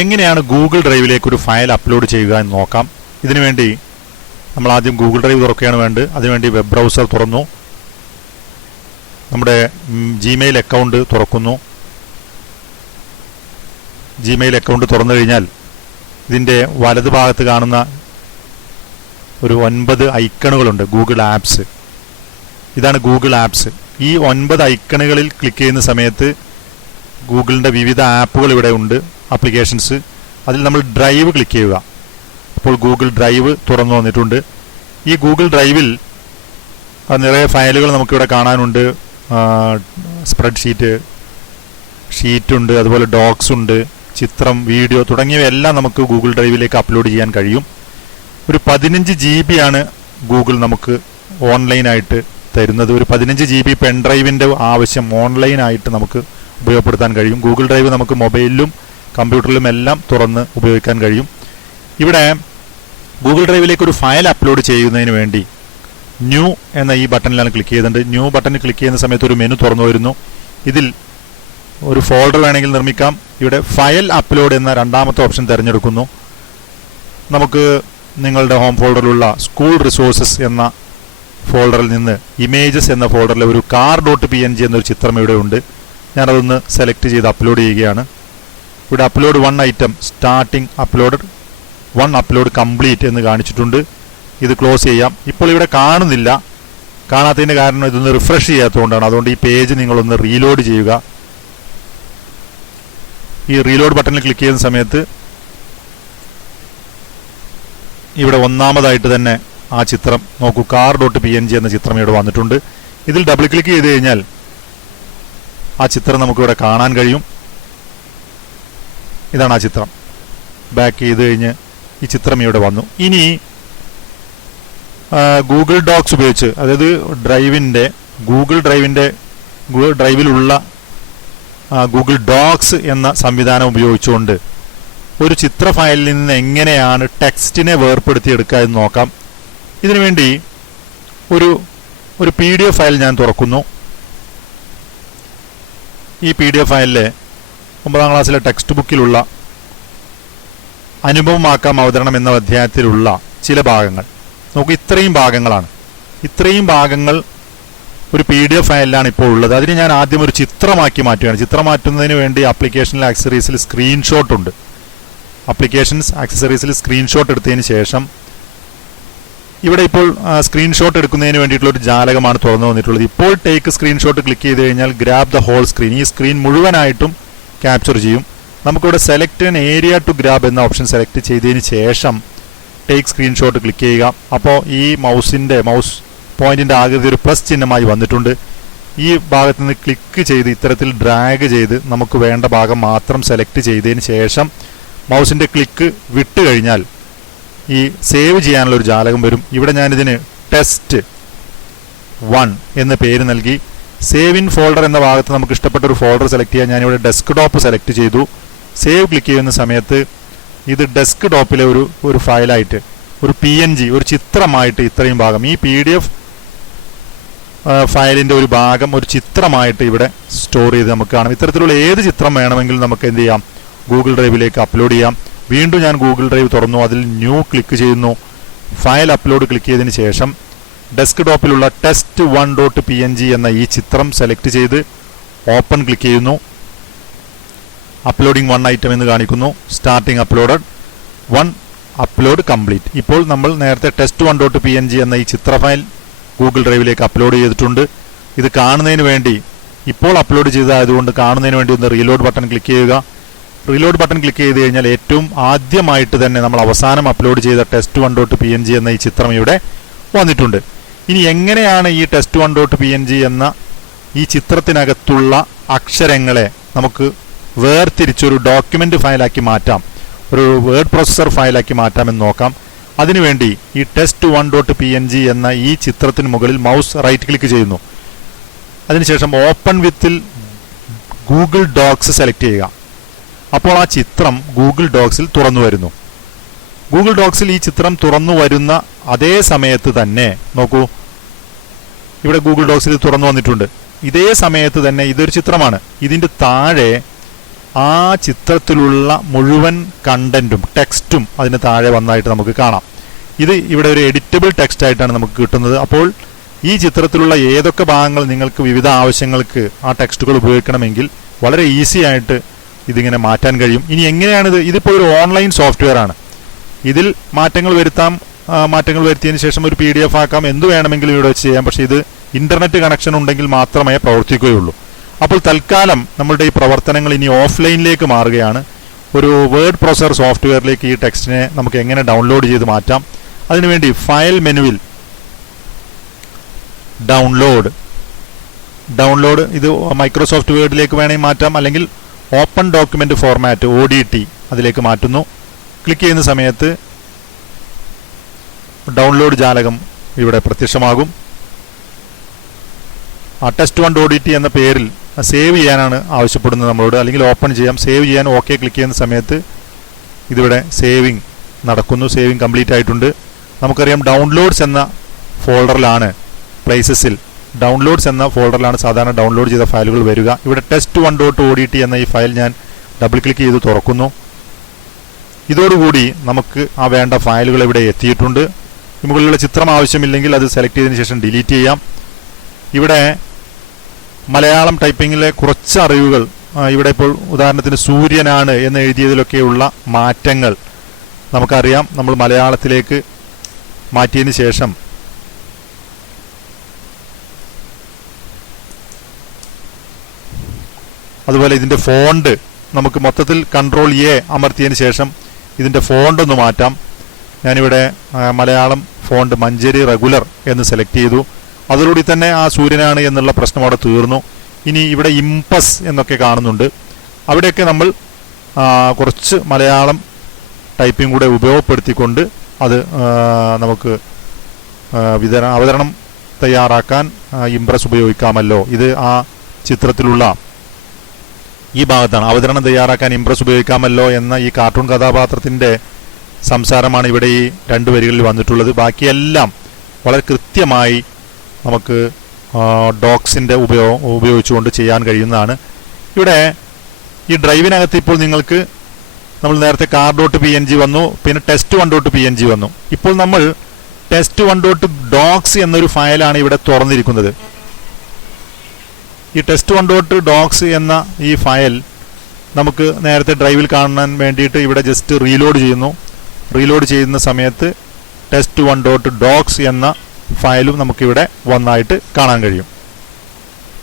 എങ്ങനെയാണ് ഗൂഗിൾ ഡ്രൈവിലേക്ക് ഒരു file upload ചെയ്യുക എന്ന് നോക്കാം. ഇതിനുവേണ്ടി നമ്മൾ ആദ്യം ഗൂഗിൾ ഡ്രൈവ് തുറക്കുകയാണ് വേണ്ടത്. അതിനുവേണ്ടി വെബ് ബ്രൗസർ തുറന്നു. നമ്മുടെ ജിമെയിൽ അക്കൗണ്ട് തുറക്കുന്നു. ജിമെയിൽ അക്കൗണ്ട് തുറന്നു കഴിഞ്ഞാൽ ഇതിന്റെ വലത് ഭാഗത്ത് കാണുന്ന ഒരു ഒൻപത് ഐക്കണുകളുണ്ട് ഗൂഗിൾ ആപ്സ് ഇതാണ് ഗൂഗിൾ ആപ്സ് ഈ ഒൻപത് ഐക്കണുകളിൽ ക്ലിക്ക് ചെയ്യുന്ന സമയത്ത് ഗൂഗിളിന്റെ വിവിധ ആപ്പുകൾ ഇവിടെ ഉണ്ട്. ആപ്ലിക്കേഷൻസ് അതിൽ നമ്മൾ ഡ്രൈവ് ക്ലിക്ക് ചെയ്യുക. അപ്പോൾ ഗൂഗിൾ ഡ്രൈവ് തുറന്നു വന്നിട്ടുണ്ട്. ഈ ഗൂഗിൾ ഡ്രൈവിൽ നിറയെ ഫയലുകൾ നമുക്കിവിടെ കാണാനുണ്ട്. സ്പ്രെഡ് ഷീറ്റ് ഷീറ്റുണ്ട് അതുപോലെ ഡോക്സ് ഉണ്ട് ചിത്രം വീഡിയോ തുടങ്ങിയവയെല്ലാം നമുക്ക് ഗൂഗിൾ ഡ്രൈവിലേക്ക് അപ്ലോഡ് ചെയ്യാൻ കഴിയും. ഒരു പതിനഞ്ച് ജി ആണ് ഗൂഗിൾ നമുക്ക് ഓൺലൈനായിട്ട് തരുന്നത്. ഒരു പതിനഞ്ച് ജി ബി പെൻ ഡ്രൈവിന്റെ ആവശ്യം ഓൺലൈനായിട്ട് നമുക്ക് ഉപയോഗപ്പെടുത്താൻ കഴിയും. ഗൂഗിൾ ഡ്രൈവ് നമുക്ക് മൊബൈലിലും കമ്പ്യൂട്ടറിലും എല്ലാം തുറന്ന് ഉപയോഗിക്കാൻ കഴിയും. ഇവിടെ ഗൂഗിൾ ഡ്രൈവിലേക്ക് ഒരു ഫയൽ അപ്ലോഡ് ചെയ്യുന്നതിന് വേണ്ടി ന്യൂ എന്ന ഈ ബട്ടണിലാണ് ക്ലിക്ക് ചെയ്തിട്ടുണ്ട്. ന്യൂ ബട്ടണിൽ ക്ലിക്ക് ചെയ്യുന്ന സമയത്ത് ഒരു മെനു തുറന്നു വരുന്നു. ഇതിൽ ഒരു ഫോൾഡർ വേണമെങ്കിൽ നിർമ്മിക്കാം. ഇവിടെ ഫയൽ അപ്ലോഡ് എന്ന രണ്ടാമത്തെ ഓപ്ഷൻ തിരഞ്ഞെടുക്കുന്നു. നമുക്ക് നിങ്ങളുടെ ഹോം ഫോൾഡറിലുള്ള സ്കൂൾ റിസോഴ്സസ് എന്ന ഫോൾഡറിൽ നിന്ന് ഇമേജസ് എന്ന ഫോൾഡറിലെ ഒരു car dot P N G എന്നൊരു ചിത്രം ഇവിടെ ഉണ്ട്. ഞാനതൊന്ന് സെലക്ട് ചെയ്ത് അപ്ലോഡ് ചെയ്യുകയാണ്. ഇവിടെ upload one item starting upload one upload complete എന്ന് കാണിച്ചിട്ടുണ്ട്. ഇത് ക്ലോസ് ചെയ്യാം. ഇപ്പോൾ ഇവിടെ കാണുന്നില്ല. കാണാത്തതിന്റെ കാരണം ഇതൊന്ന് റിഫ്രഷ് ചെയ്യാത്തതുകൊണ്ടാണ്. അതുകൊണ്ട് ഈ പേജ് നിങ്ങളൊന്ന് റീലോഡ് ചെയ്യുക. ഈ റീലോഡ് ബട്ടണിൽ ക്ലിക്ക് ചെയ്യുന്ന സമയത്ത് ഇവിടെ ഒന്നാമതായിട്ട് തന്നെ ആ ചിത്രം നോക്കൂ. Car dot P N G എന്ന ചിത്രം ഇവിടെ വന്നിട്ടുണ്ട്. ഇതിൽ ഡബിൾ ക്ലിക്ക് ചെയ്ത് കഴിഞ്ഞാൽ ആ ചിത്രം നമുക്കിവിടെ കാണാൻ കഴിയും. ഇതാണ് ആ ചിത്രം. ബാക്ക് ചെയ്ത് കഴിഞ്ഞ് ഈ ചിത്രം ഇവിടെ വന്നു. ഇനി ഗൂഗിൾ ഡോക്സ് ഉപയോഗിച്ച് അതായത് ഡ്രൈവിന്റെ ഗൂഗിൾ ഡ്രൈവിന്റെ ഗൂഗിൾ ഡ്രൈവിലുള്ള ഗൂഗിൾ ഡോക്സ് എന്ന സംവിധാനം ഉപയോഗിച്ചുകൊണ്ട് ഒരു ചിത്ര ഫയലിൽ നിന്ന് എങ്ങനെയാണ് ടെക്സ്റ്റിനെ വേർപ്പെടുത്തിയെടുക്കുക എന്ന് നോക്കാം. ഇതിനുവേണ്ടി ഒരു ഒരു പി ഡി എഫ് ഫയൽ ഞാൻ തുറക്കുന്നു. ഈ പി ഡി എഫ് ഫയലിലെ ഒമ്പതാം ക്ലാസ്സിലെ ടെക്സ്റ്റ് ബുക്കിലുള്ള അനുഭവമാക്കാം അവതരണം എന്ന അധ്യായത്തിലുള്ള ചില ഭാഗങ്ങൾ. നമുക്ക് ഇത്രയും ഭാഗങ്ങളാണ്. ഇത്രയും ഭാഗങ്ങൾ ഒരു പി ഡി എഫ് ഫയലിലാണ് ഇപ്പോൾ ഉള്ളത്. അതിന് ഞാൻ ആദ്യം ഒരു ചിത്രമാക്കി മാറ്റുകയാണ്. ചിത്രം മാറ്റുന്നതിന് വേണ്ടി ആപ്ലിക്കേഷനിൽ ആക്സറീസിൽ സ്ക്രീൻഷോട്ട് ഉണ്ട്. ആപ്ലിക്കേഷൻസ് ആക്സസറീസിൽ സ്ക്രീൻഷോട്ട് എടുത്തതിന് ശേഷം ഇവിടെ ഇപ്പോൾ സ്ക്രീൻഷോട്ട് എടുക്കുന്നതിന് വേണ്ടിയിട്ടുള്ള ഒരു ജാലകമാണ് തുറന്നു വന്നിട്ടുള്ളത്. ഇപ്പോൾ ടേക്ക് സ്ക്രീൻഷോട്ട് ക്ലിക്ക് ചെയ്ത് കഴിഞ്ഞാൽ ഗ്രാബ് ദ ഹോൾ സ്ക്രീൻ ഈ സ്ക്രീൻ മുഴുവനായിട്ടും ക്യാപ്ചർ ചെയ്യും. നമുക്കിവിടെ select an area to grab എന്ന ഓപ്ഷൻ സെലക്ട് ചെയ്തതിന് ശേഷം ടേക്ക് സ്ക്രീൻഷോട്ട് ക്ലിക്ക് ചെയ്യുക. അപ്പോൾ ഈ മൗസിന്റെ മൗസ് പോയിന്റിന്റെ ആകൃതി ഒരു പ്ലസ് ചിഹ്നമായി വന്നിട്ടുണ്ട്. ഈ ഭാഗത്ത് നിന്ന് ക്ലിക്ക് ചെയ്ത് ഇത്തരത്തിൽ ഡ്രാഗ് ചെയ്ത് നമുക്ക് വേണ്ട ഭാഗം മാത്രം സെലക്ട് ചെയ്തതിന് ശേഷം മൗസിന്റെ ക്ലിക്ക് വിട്ട് കഴിഞ്ഞാൽ ഈ സേവ് ചെയ്യാനുള്ള ഒരു ജാലകം വരും. ഇവിടെ ഞാനിതിന് ടെസ്റ്റ് വൺ എന്ന പേര് നൽകി. സേവ് ഇൻ ഫോൾഡർ എന്ന ഭാഗത്ത് നമുക്ക് ഇഷ്ടപ്പെട്ട ഒരു ഫോൾഡർ സെലക്ട് ചെയ്യാൻ ഞാനിവിടെ ഡെസ്ക് ടോപ്പ് സെലക്ട് ചെയ്തു. സേവ് ക്ലിക്ക് ചെയ്യുന്ന സമയത്ത് ഇത് ഡെസ്ക് ടോപ്പിലെ ഒരു ഒരു ഫയലായിട്ട് ഒരു പി എൻ ജി ഒരു ചിത്രമായിട്ട് ഇത്രയും ഭാഗം. ഈ പി ഡി എഫ് ഫയലിന്റെ ഒരു ഭാഗം ഒരു ചിത്രമായിട്ട് ഇവിടെ സ്റ്റോർ ചെയ്ത് നമുക്ക് കാണാം. ഇത്തരത്തിലുള്ള ഏത് ചിത്രം വേണമെങ്കിലും നമുക്ക് എന്ത് ചെയ്യാം? ഗൂഗിൾ ഡ്രൈവിലേക്ക് അപ്ലോഡ് ചെയ്യാം. വീണ്ടും ഞാൻ ഗൂഗിൾ ഡ്രൈവ് തുറന്നു. അതിൽ ന്യൂ ക്ലിക്ക് ചെയ്യുന്നു. ഫയൽ അപ്ലോഡ് ക്ലിക്ക് ചെയ്തതിന് ശേഷം desk ടോപ്പിലുള്ള test one dot P N G എന്ന ഈ ചിത്രം സെലക്ട് ചെയ്ത് ഓപ്പൺ ക്ലിക്ക് ചെയ്യുന്നു. അപ്ലോഡിംഗ് വൺ ഐറ്റം എന്ന് കാണിക്കുന്നു. Starting uploaded one upload complete ഇപ്പോൾ നമ്മൾ നേരത്തെ test one dot P N G എന്ന ഈ ചിത്ര ഫയൽ ഗൂഗിൾ ഡ്രൈവിലേക്ക് അപ്ലോഡ് ചെയ്തിട്ടുണ്ട്. ഇത് കാണുന്നതിന് വേണ്ടി ഇപ്പോൾ അപ്ലോഡ് ചെയ്തതായതുകൊണ്ട് കാണുന്നതിന് വേണ്ടി ഒന്ന് റീലോഡ് ബട്ടൺ ക്ലിക്ക് ചെയ്യുക. റീലോഡ് ബട്ടൺ ക്ലിക്ക് ചെയ്ത് കഴിഞ്ഞാൽ ഏറ്റവും ആദ്യമായിട്ട് തന്നെ നമ്മൾ അവസാനം അപ്ലോഡ് ചെയ്ത test one dot P N G എന്ന ഈ ചിത്രം ഇവിടെ വന്നിട്ടുണ്ട്. ഇനി എങ്ങനെയാണ് ഈ test one dot P N G എന്ന ഈ ചിത്രത്തിനകത്തുള്ള അക്ഷരങ്ങളെ നമുക്ക് വേർതിരിച്ചൊരു ഡോക്യുമെന്റ് ഫയലാക്കി മാറ്റാം? ഒരു വേർഡ് പ്രോസസർ ഫയലാക്കി മാറ്റാമെന്ന് നോക്കാം. അതിനുവേണ്ടി ഈ test one dot P N G എന്ന ഈ ചിത്രത്തിന് മുകളിൽ മൗസ് റൈറ്റ് ക്ലിക്ക് ചെയ്യുന്നു. അതിനുശേഷം ഓപ്പൺ വിത്തിൽ ഗൂഗിൾ ഡോക്സ് സെലക്ട് ചെയ്യുക. അപ്പോൾ ആ ചിത്രം ഗൂഗിൾ ഡോക്സിൽ തുറന്നു വരുന്നു. ഗൂഗിൾ ഡോക്സിൽ ഈ ചിത്രം തുറന്നു വരുന്ന അതേ സമയത്ത് തന്നെ നോക്കൂ ഇവിടെ ഗൂഗിൾ ഡോക്സിൽ തുറന്നു വന്നിട്ടുണ്ട്. ഇതേ സമയത്ത് തന്നെ ഇതൊരു ചിത്രമാണ്. ഇതിന്റെ താഴെ ആ ചിത്രത്തിലുള്ള മുഴുവൻ കണ്ടന്റും ടെക്സ്റ്റും അതിന് താഴെ വന്നായിട്ട് നമുക്ക് കാണാം. ഇത് ഇവിടെ ഒരു എഡിറ്റബിൾ ടെക്സ്റ്റ് ആയിട്ടാണ് നമുക്ക് കിട്ടുന്നത്. അപ്പോൾ ഈ ചിത്രത്തിലുള്ള ഏതൊക്കെ ഭാഗങ്ങൾ നിങ്ങൾക്ക് വിവിധ ആവശ്യങ്ങൾക്ക് ആ ടെക്സ്റ്റുകൾ ഉപയോഗിക്കണമെങ്കിൽ വളരെ ഈസി ആയിട്ട് ഇതിങ്ങനെ മാറ്റാൻ കഴിയും. ഇനി എങ്ങനെയാണിത്? ഇതിപ്പോൾ ഒരു ഓൺലൈൻ സോഫ്റ്റ്വെയർ ആണ്. ഇതിൽ മാറ്റങ്ങൾ വരുത്താം. മാറ്റങ്ങൾ വരുത്തിയതിന് ശേഷം ഒരു പി ഡി എഫ് ആക്കാം. എന്ത് വേണമെങ്കിലും ഇവിടെ വെച്ച് ചെയ്യാം. പക്ഷേ ഇത് ഇന്റർനെറ്റ് കണക്ഷൻ ഉണ്ടെങ്കിൽ മാത്രമേ പ്രവർത്തിക്കുകയുള്ളൂ. അപ്പോൾ തൽക്കാലം നമ്മളുടെ ഈ പ്രവർത്തനങ്ങൾ ഇനി ഓഫ്ലൈനിലേക്ക് മാറുകയാണ്. ഒരു വേർഡ് പ്രോസർ സോഫ്റ്റ്വെയറിലേക്ക് ഈ ടെക്സ്റ്റിനെ നമുക്ക് എങ്ങനെ ഡൗൺലോഡ് ചെയ്ത് മാറ്റാം. അതിനുവേണ്ടി ഫയൽ മെനുവിൽ ഡൗൺലോഡ് ഡൗൺലോഡ് ഇത് മൈക്രോസോഫ്റ്റ് വേർഡിലേക്ക് വേണമെങ്കിൽ മാറ്റാം. അല്ലെങ്കിൽ ഓപ്പൺ ഡോക്യുമെന്റ് ഫോർമാറ്റ് ഒ അതിലേക്ക് മാറ്റുന്നു. ക്ലിക്ക് ചെയ്യുന്ന സമയത്ത് ഡൗൺലോഡ് ജാലകം ഇവിടെ പ്രത്യക്ഷമാകും. ആ test one dot D T എന്ന പേരിൽ സേവ് ചെയ്യാനാണ് ആവശ്യപ്പെടുന്നത് നമ്മളോട്. അല്ലെങ്കിൽ ഓപ്പൺ ചെയ്യാം. സേവ് ചെയ്യാൻ ഓക്കെ ക്ലിക്ക് ചെയ്യുന്ന സമയത്ത് ഇതിവിടെ സേവിങ് നടക്കുന്നു. സേവിങ് കംപ്ലീറ്റ് ആയിട്ടുണ്ട്. നമുക്കറിയാം ഡൗൺലോഡ്സ് എന്ന ഫോൾഡറിലാണ് പ്ലേസസിൽ ഡൗൺലോഡ്സ് എന്ന ഫോൾഡറിലാണ് സാധാരണ ഡൗൺലോഡ് ചെയ്ത ഫയലുകൾ വരിക. ഇവിടെ test one dot O D T എന്ന ഈ ഫയൽ ഞാൻ ഡബിൾ ക്ലിക്ക് ചെയ്ത് തുറക്കുന്നു. ഇതോടുകൂടി നമുക്ക് ആ വേണ്ട ഫയലുകൾ ഇവിടെ എത്തിയിട്ടുണ്ട്. മുകളിലുള്ള ചിത്രം ആവശ്യമില്ലെങ്കിൽ അത് സെലക്ട് ചെയ്തതിന് ശേഷം ഡിലീറ്റ് ചെയ്യാം. ഇവിടെ മലയാളം ടൈപ്പിങ്ങിലെ കുറച്ച് അറിവുകൾ ഇവിടെ ഇപ്പോൾ ഉദാഹരണത്തിന് സൂര്യനാണ് എന്ന് എഴുതിയതിലൊക്കെയുള്ള മാറ്റങ്ങൾ നമുക്കറിയാം. നമ്മൾ മലയാളത്തിലേക്ക് മാറ്റിയതിന് ശേഷം അതുപോലെ ഇതിന്റെ ഫോണ്ട് നമുക്ക് മൊത്തത്തിൽ കൺട്രോൾ എ അമർത്തിയതിന് ശേഷം ഇതിന്റെ ഫോണ്ട് ഒന്ന് മാറ്റാം. ഞാനിവിടെ മലയാളം ഫോണ്ട് മഞ്ചേരി റെഗുലർ എന്ന് സെലക്ട് ചെയ്തു. അതോടുകൂടി തന്നെ ആ സൂര്യനാണ് എന്നുള്ള പ്രശ്നം അവിടെ തീർന്നു. ഇനി ഇവിടെ ഇംപസ് എന്നൊക്കെ കാണുന്നുണ്ട്. അവിടെയൊക്കെ നമ്മൾ കുറച്ച് മലയാളം ടൈപ്പിംഗ് കൂടെ ഉപയോഗപ്പെടുത്തിക്കൊണ്ട് അത് നമുക്ക് വിതരണ അവതരണം തയ്യാറാക്കാൻ ഇംപ്രസ് ഉപയോഗിക്കാമല്ലോ. ഇത് ആ ചിത്രത്തിലുള്ള ഈ ഭാഗത്താണ്. അവതരണം തയ്യാറാക്കാൻ ഇംപ്രസ് ഉപയോഗിക്കാമല്ലോ എന്ന ഈ കാർട്ടൂൺ കഥാപാത്രത്തിന്റെ സംസാരമാണ് ഇവിടെ ഈ രണ്ട് വരികളിൽ വന്നിട്ടുള്ളത്. ബാക്കിയെല്ലാം വളരെ കൃത്യമായി നമുക്ക് ഡോക്സിന്റെ ഉപയോഗം ഉപയോഗിച്ചുകൊണ്ട് ചെയ്യാൻ കഴിയുന്നതാണ്. ഇവിടെ ഈ ഡ്രൈവിനകത്ത് ഇപ്പോൾ നിങ്ങൾക്ക് നമ്മൾ നേരത്തെ car dot P N G വന്നു പിന്നെ test one dot P N G വന്നു. ഇപ്പോൾ നമ്മൾ ടെസ്റ്റ് വൺ ഡോട്ട് ഡോക്സ് എന്നൊരു ഫയലാണ് ഇവിടെ തുറന്നിരിക്കുന്നത്. ഈ ടെസ്റ്റ് വൺ ഡോട്ട് ഡോക്സ് എന്ന ഈ ഫയൽ നമുക്ക് നേരത്തെ ഡ്രൈവിൽ കാണാൻ വേണ്ടിയിട്ട് ഇവിടെ ജസ്റ്റ് റീലോഡ് ചെയ്യുന്നു. റീലോഡ് ചെയ്യുന്ന സമയത്ത് ടെസ്റ്റ് വൺ ഡോട്ട് ഡോക്സ് എന്ന ഫയലും നമുക്കിവിടെ വന്നായിട്ട് കാണാൻ കഴിയും.